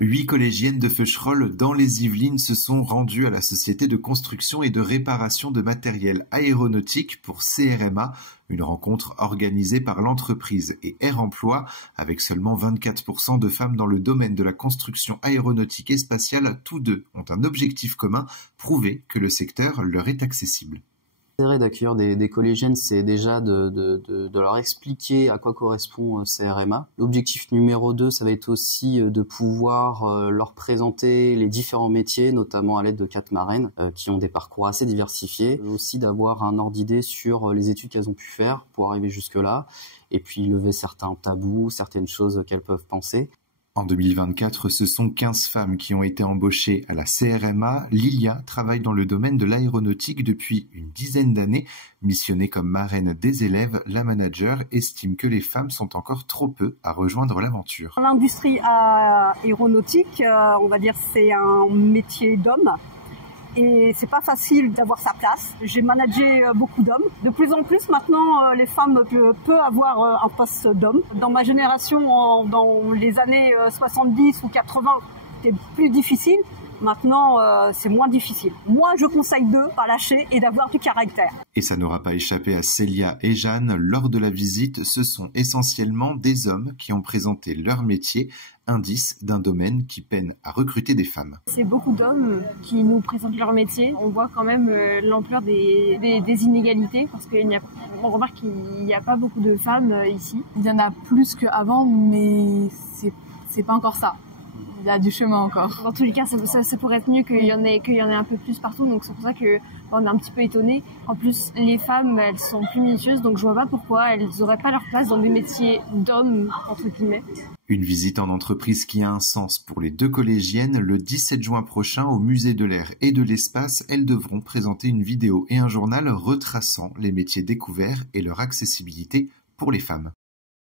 8 collégiennes de Feucherolles dans les Yvelines se sont rendues à la société de construction et de réparation de matériel aéronautique pour CRMA, une rencontre organisée par l'entreprise et Air Emploi, avec seulement 24% de femmes dans le domaine de la construction aéronautique et spatiale. Tous deux ont un objectif commun, prouver que le secteur leur est accessible. L'intérêt d'accueillir des collégiennes, c'est déjà de leur expliquer à quoi correspond CRMA. L'objectif numéro 2, ça va être aussi de pouvoir leur présenter les différents métiers, notamment à l'aide de 4 marraines qui ont des parcours assez diversifiés. Aussi d'avoir un ordre d'idée sur les études qu'elles ont pu faire pour arriver jusque-là, et puis lever certains tabous, certaines choses qu'elles peuvent penser. En 2024, ce sont 15 femmes qui ont été embauchées à la CRMA. Lilia travaille dans le domaine de l'aéronautique depuis une dizaine d'années. Missionnée comme marraine des élèves, la manager estime que les femmes sont encore trop peu à rejoindre l'aventure. L'industrie aéronautique, on va dire, c'est un métier d'homme. Et c'est pas facile d'avoir sa place. J'ai managé beaucoup d'hommes. De plus en plus maintenant, les femmes peuvent avoir un poste d'homme. Dans ma génération, dans les années 70 ou 80, c'était plus difficile. Maintenant, c'est moins difficile. Moi, je conseille de pas lâcher et d'avoir du caractère. Et ça n'aura pas échappé à Célia et Jeanne. Lors de la visite, ce sont essentiellement des hommes qui ont présenté leur métier, indice d'un domaine qui peine à recruter des femmes. C'est beaucoup d'hommes qui nous présentent leur métier. On voit quand même l'ampleur des inégalités parce qu'on remarque qu'il n'y a pas beaucoup de femmes ici. Il y en a plus qu'avant, mais c'est pas encore ça. Il y a du chemin encore. Dans tous les cas, ça pourrait être mieux qu'il y en ait un peu plus partout. Donc c'est pour ça que on est un petit peu étonnés. En plus, les femmes, elles sont plus minutieuses, donc je vois pas pourquoi elles n'auraient pas leur place dans des métiers d'hommes, entre guillemets. Une visite en entreprise qui a un sens pour les 2 collégiennes. Le 17 juin prochain, au Musée de l'Air et de l'Espace, elles devront présenter une vidéo et un journal retraçant les métiers découverts et leur accessibilité pour les femmes.